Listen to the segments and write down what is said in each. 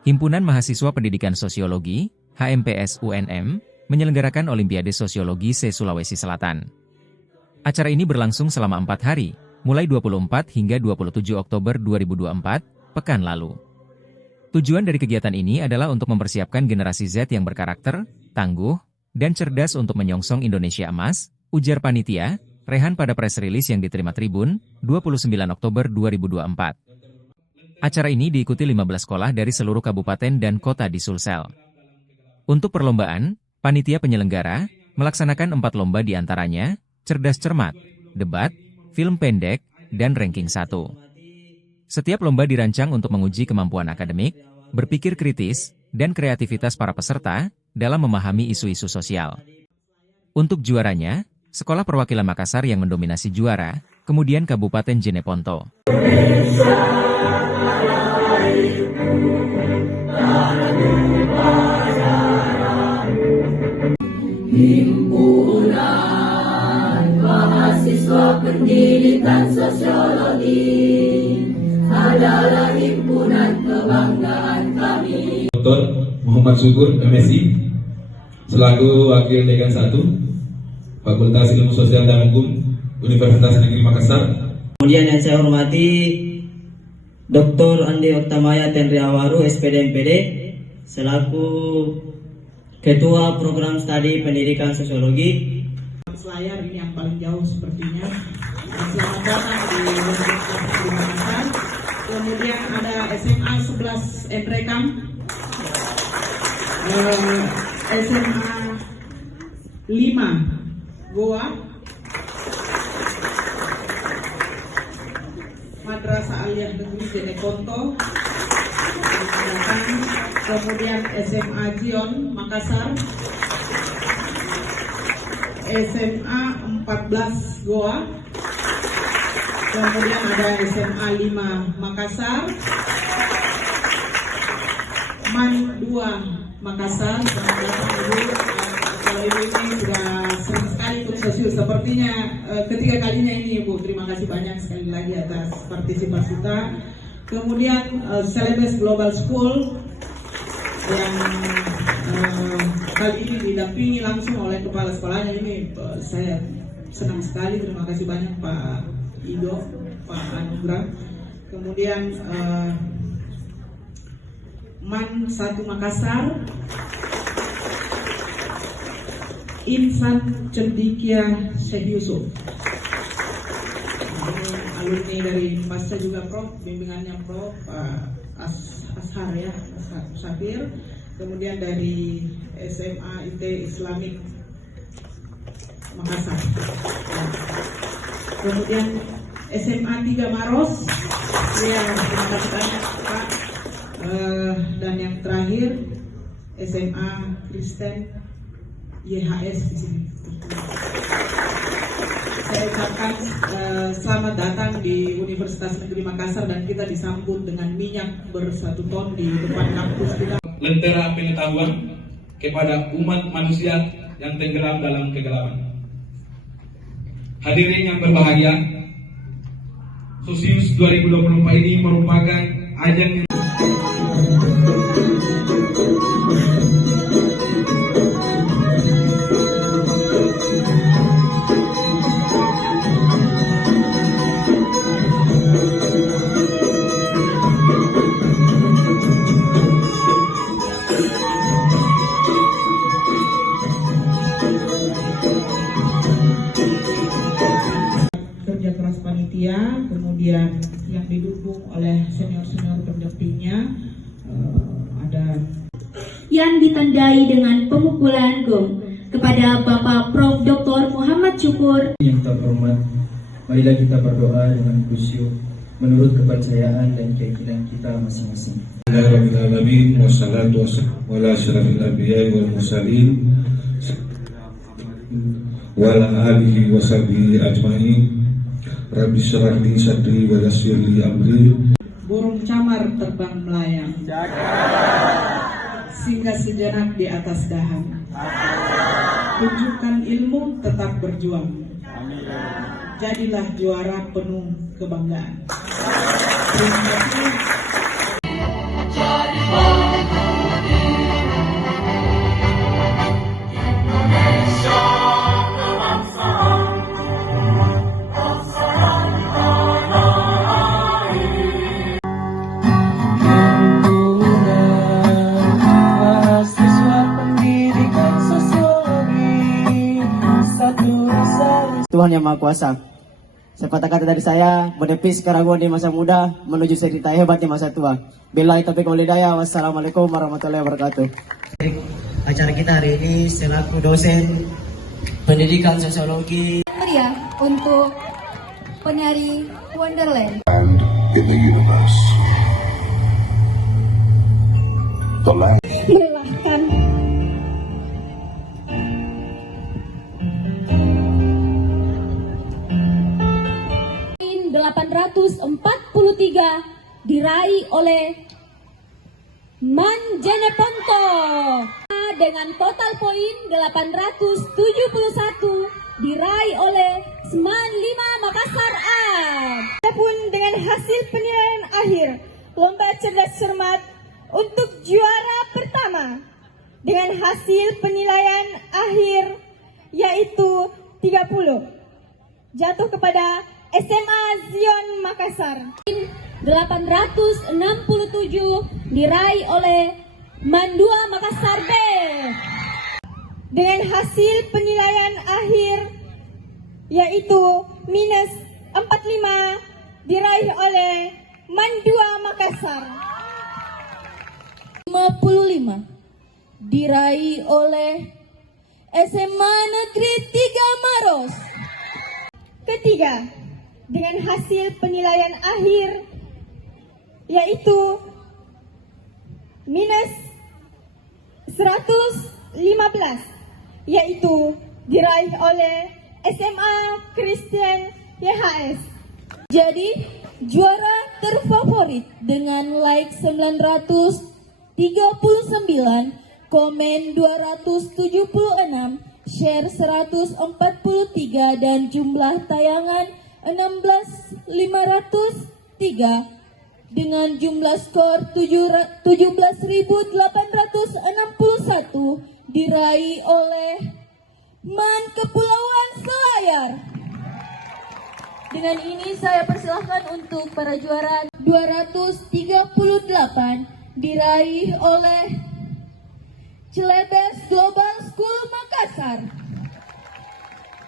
Himpunan Mahasiswa Pendidikan Sosiologi, HMPS UNM, menyelenggarakan Olimpiade Sosiologi se-Sulawesi Selatan. Acara ini berlangsung selama 4 hari, mulai 24 hingga 27 Oktober 2024, pekan lalu. Tujuan dari kegiatan ini adalah untuk mempersiapkan generasi Z yang berkarakter, tangguh, dan cerdas untuk menyongsong Indonesia Emas, ujar panitia, Rehan pada press release yang diterima Tribun, 29 Oktober 2024. Acara ini diikuti 15 sekolah dari seluruh kabupaten dan kota di Sulsel. Untuk perlombaan, panitia penyelenggara melaksanakan 4 lomba di antaranya, cerdas cermat, debat, film pendek, dan ranking 1. Setiap lomba dirancang untuk menguji kemampuan akademik, berpikir kritis, dan kreativitas para peserta dalam memahami isu-isu sosial. Untuk juaranya, Sekolah Perwakilan Makassar yang mendominasi juara, kemudian Kabupaten Jeneponto. Himpunan Mahasiswa Pendidikan Sosiologi adalah himpunan kebanggaan kami. Dr. Muhammad Syukur, MSI, selaku Wakil Dekan 1, Fakultas Ilmu Sosial dan Hukum Universitas Negeri Makassar. Kemudian yang saya hormati Dr. Andi Oktamaya Tenri Awaru, SPD MPD, selaku Ketua Program Studi Pendidikan Sosiologi. Selayar ini yang paling jauh sepertinya. Selamat datang di Universitas Negeri Makassar. Kemudian ada SMA 11 Endrekam, SMA 5 Goa, Madrasah Aliyah Negeri Jeneponto, kemudian SMA Jion Makassar, SMA 14 Goa, kemudian ada SMA 5 Makassar, MAN 2 Makassar. Ibu ini sudah sering sekali ikut sosial, sepertinya ketiga kalinya ini Ibu. Terima kasih banyak sekali lagi atas partisipasi kita. Kemudian Celebes Global School yang kali ini didampingi langsung oleh kepala sekolahnya. Ini saya senang sekali, terima kasih banyak Pak Ido, Pak Anugrah. Kemudian MAN 1 Makassar, Insan Cendikia Syekh Yusuf, alumni dari Pasca juga Prof, bimbingannya Prof Ashar ya, Ashar Safir. Kemudian dari SMA IT Islamik Makassar. Kemudian SMA 3 Maros, ya terima kasih banyak Pak. Dan yang terakhir SMA Kristen YHS di sini. Saya ucapkan selamat datang di Universitas Negeri Makassar dan kita disambut dengan minyak ber1 ton di depan kampus kita. Lentera pengetahuan kepada umat manusia yang tenggelam dalam kegelapan. Hadirin yang berbahagia, Sosius 2024 ini merupakan ajang kerja keras panitia, kemudian yang didukung oleh senior-senior pendampingnya, ada yang ditandai dengan pemukulan gong kepada Bapak Prof. Dr. Muhammad Syukur. Yang terhormat, marilah kita berdoa dengan khusyuk menurut kepercayaan dan keyakinan kita masing-masing. Alhamdulillahirrahmanirrahim, wassalatu wassalamu ala asyrafil anbiya'i wal mursalin wa ala alihi wa sahbihi ajma'in. Rabbi syrah li sadri wa yassir li amri. burung camar terbang melayang, singgah sejenak di atas dahan. Tunjukkan ilmu, tetap berjuang. Jadilah juara penuh kebanggaan. Terima kasih. Tuhan Yang Maha Kuasa. Sepatah kata dari saya, menepis keraguan di masa muda menuju cerita hebat di masa tua. Billahi taufiq wal hidayah. Wassalamualaikum warahmatullahi wabarakatuh. Acara kita hari ini selaku dosen pendidikan sosiologi meriah untuk penari Wonderland. And in the universe, the land. Melelahkan. Poin 843 diraih oleh Manjeneponto dengan total poin 871 diraih oleh Seman 5 Makassar A. Adapun dengan hasil penilaian akhir lomba cerdas cermat untuk juara pertama dengan hasil penilaian akhir yaitu 30 jatuh kepada SMA Zion Makassar. 867 diraih oleh Mandua Makassar B. Dengan hasil penilaian akhir yaitu minus 45 diraih oleh Mandua Makassar. 55 diraih oleh SMA Negeri 3 Maros. Ketiga, dengan hasil penilaian akhir yaitu minus 115 yaitu diraih oleh SMA Kristen YHS. Jadi juara terfavorit dengan like 939, komen 276, share 143 dan jumlah tayangan 16.503 dengan jumlah skor 17.861 diraih oleh Man Kepulauan Selayar. Dengan ini saya persilahkan untuk para juara 238 diraih oleh Celebes Global School Makassar.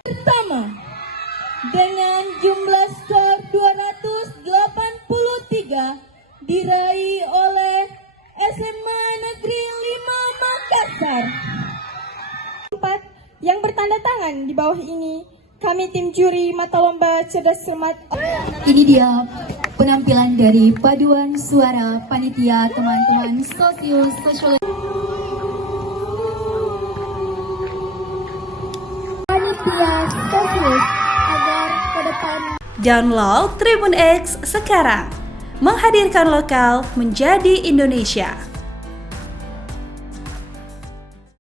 Pertama, dengan jumlah skor 283 diraih oleh SMA Negeri 5 Makassar. 4 yang bertanda tangan di bawah ini, kami tim juri mata lomba cerdas cermat. Ini dia penampilan dari paduan suara panitia teman-teman sosiologi. Panitia sosius agar ke depan. Download Tribun X sekarang, menghadirkan lokal menjadi Indonesia.